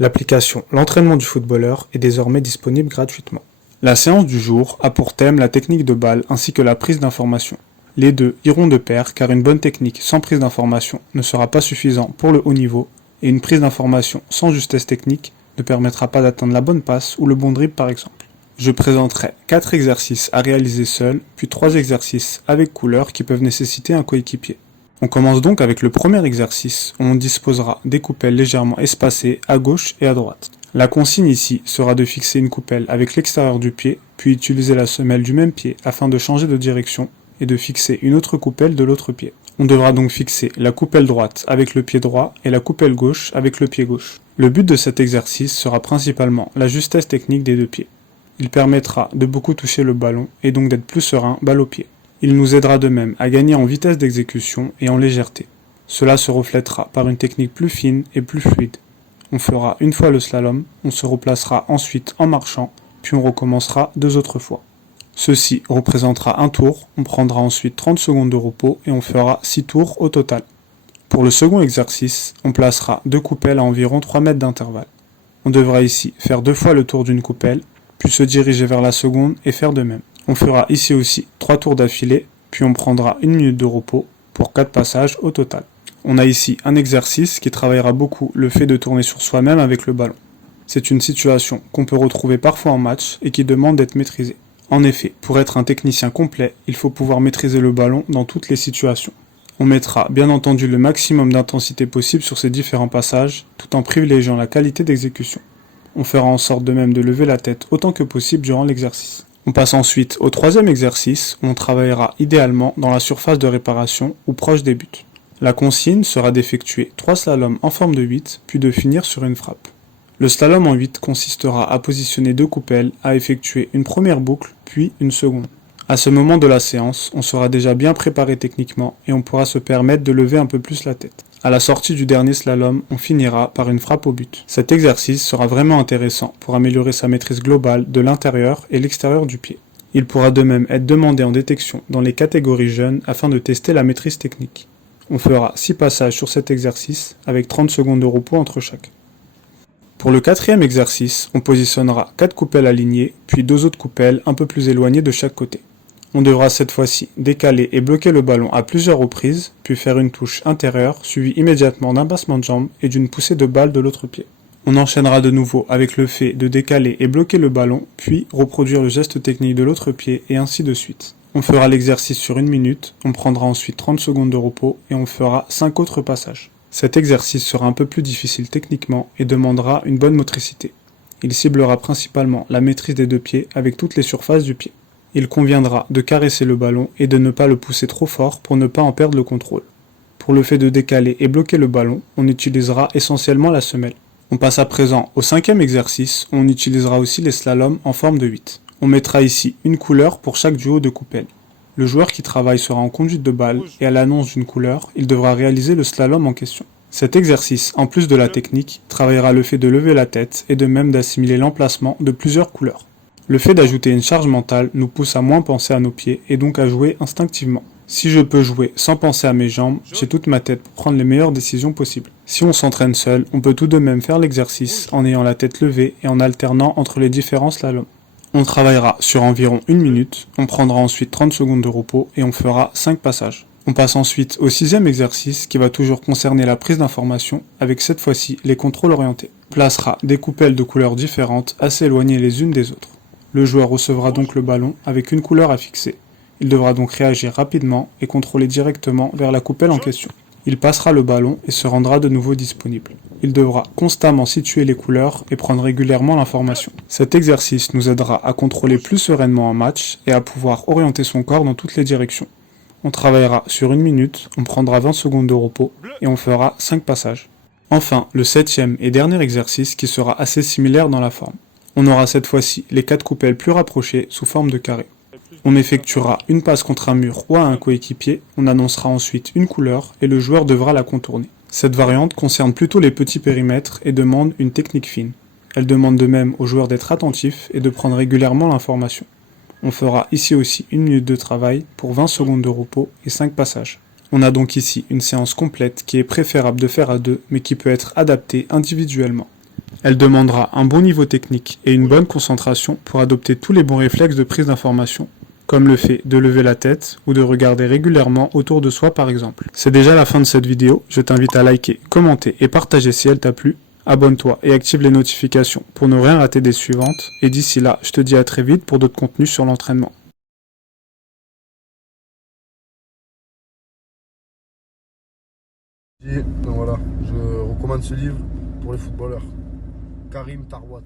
L'application L'entraînement du footballeur est désormais disponible gratuitement. La séance du jour a pour thème la technique de balle ainsi que la prise d'information. Les deux iront de pair car une bonne technique sans prise d'information ne sera pas suffisant pour le haut niveau et une prise d'information sans justesse technique ne permettra pas d'atteindre la bonne passe ou le bon dribble par exemple. Je présenterai 4 exercices à réaliser seul, puis 3 exercices avec couleur qui peuvent nécessiter un coéquipier. On commence donc avec le premier exercice où on disposera des coupelles légèrement espacées à gauche et à droite. La consigne ici sera de fixer une coupelle avec l'extérieur du pied, puis utiliser la semelle du même pied afin de changer de direction et de fixer une autre coupelle de l'autre pied. On devra donc fixer la coupelle droite avec le pied droit et la coupelle gauche avec le pied gauche. Le but de cet exercice sera principalement la justesse technique des deux pieds. Il permettra de beaucoup toucher le ballon et donc d'être plus serein balle au pied. Il nous aidera de même à gagner en vitesse d'exécution et en légèreté. Cela se reflètera par une technique plus fine et plus fluide. On fera une fois le slalom, on se replacera ensuite en marchant, puis on recommencera 2 autres fois. Ceci représentera un tour, on prendra ensuite 30 secondes de repos et on fera 6 tours au total. Pour le second exercice, on placera 2 coupelles à environ 3 mètres d'intervalle. On devra ici faire 2 fois le tour d'une coupelle, puis se diriger vers la seconde et faire de même. On fera ici aussi 3 tours d'affilée, puis on prendra 1 minute de repos pour 4 passages au total. On a ici un exercice qui travaillera beaucoup le fait de tourner sur soi-même avec le ballon. C'est une situation qu'on peut retrouver parfois en match et qui demande d'être maîtrisée. En effet, pour être un technicien complet, il faut pouvoir maîtriser le ballon dans toutes les situations. On mettra bien entendu le maximum d'intensité possible sur ces différents passages, tout en privilégiant la qualité d'exécution. On fera en sorte de même de lever la tête autant que possible durant l'exercice. On passe ensuite au troisième exercice où on travaillera idéalement dans la surface de réparation ou proche des buts. La consigne sera d'effectuer 3 slaloms en forme de 8 puis de finir sur une frappe. Le slalom en 8 consistera à positionner 2 coupelles, à effectuer une première boucle puis une seconde. À ce moment de la séance, on sera déjà bien préparé techniquement et on pourra se permettre de lever un peu plus la tête. À la sortie du dernier slalom, on finira par une frappe au but. Cet exercice sera vraiment intéressant pour améliorer sa maîtrise globale de l'intérieur et l'extérieur du pied. Il pourra de même être demandé en détection dans les catégories jeunes afin de tester la maîtrise technique. On fera 6 passages sur cet exercice avec 30 secondes de repos entre chaque. Pour le quatrième exercice, on positionnera 4 coupelles alignées, puis 2 autres coupelles un peu plus éloignées de chaque côté. On devra cette fois-ci décaler et bloquer le ballon à plusieurs reprises, puis faire une touche intérieure, suivie immédiatement d'un passement de jambe et d'une poussée de balle de l'autre pied. On enchaînera de nouveau avec le fait de décaler et bloquer le ballon, puis reproduire le geste technique de l'autre pied et ainsi de suite. On fera l'exercice sur 1 minute, on prendra ensuite 30 secondes de repos et on fera 5 autres passages. Cet exercice sera un peu plus difficile techniquement et demandera une bonne motricité. Il ciblera principalement la maîtrise des deux pieds avec toutes les surfaces du pied. Il conviendra de caresser le ballon et de ne pas le pousser trop fort pour ne pas en perdre le contrôle. Pour le fait de décaler et bloquer le ballon, on utilisera essentiellement la semelle. On passe à présent au cinquième exercice où on utilisera aussi les slaloms en forme de 8. On mettra ici une couleur pour chaque duo de coupelles. Le joueur qui travaille sera en conduite de balle et à l'annonce d'une couleur, il devra réaliser le slalom en question. Cet exercice, en plus de la technique, travaillera le fait de lever la tête et de même d'assimiler l'emplacement de plusieurs couleurs. Le fait d'ajouter une charge mentale nous pousse à moins penser à nos pieds et donc à jouer instinctivement. Si je peux jouer sans penser à mes jambes, j'ai toute ma tête pour prendre les meilleures décisions possibles. Si on s'entraîne seul, on peut tout de même faire l'exercice en ayant la tête levée et en alternant entre les différents slaloms. On travaillera sur environ 1 minute, on prendra ensuite 30 secondes de repos et on fera 5 passages. On passe ensuite au sixième exercice qui va toujours concerner la prise d'information avec cette fois-ci les contrôles orientés. On placera des coupelles de couleurs différentes assez éloignées les unes des autres. Le joueur recevra donc le ballon avec une couleur à fixer. Il devra donc réagir rapidement et contrôler directement vers la coupelle en question. Il passera le ballon et se rendra de nouveau disponible. Il devra constamment situer les couleurs et prendre régulièrement l'information. Cet exercice nous aidera à contrôler plus sereinement un match et à pouvoir orienter son corps dans toutes les directions. On travaillera sur 1 minute, on prendra 20 secondes de repos et on fera 5 passages. Enfin, le septième et dernier exercice qui sera assez similaire dans la forme. On aura cette fois-ci les 4 coupelles plus rapprochées sous forme de carré. On effectuera une passe contre un mur ou à un coéquipier, on annoncera ensuite une couleur et le joueur devra la contourner. Cette variante concerne plutôt les petits périmètres et demande une technique fine. Elle demande de même au joueur d'être attentif et de prendre régulièrement l'information. On fera ici aussi 1 minute de travail pour 20 secondes de repos et 5 passages. On a donc ici une séance complète qui est préférable de faire à 2 mais qui peut être adaptée individuellement. Elle demandera un bon niveau technique et une bonne concentration pour adopter tous les bons réflexes de prise d'information, comme le fait de lever la tête ou de regarder régulièrement autour de soi par exemple. C'est déjà la fin de cette vidéo, je t'invite à liker, commenter et partager si elle t'a plu. Abonne-toi et active les notifications pour ne rien rater des suivantes. Et d'ici là, je te dis à très vite pour d'autres contenus sur l'entraînement. Donc voilà, je recommande ce livre pour les footballeurs. Karim Tarwat.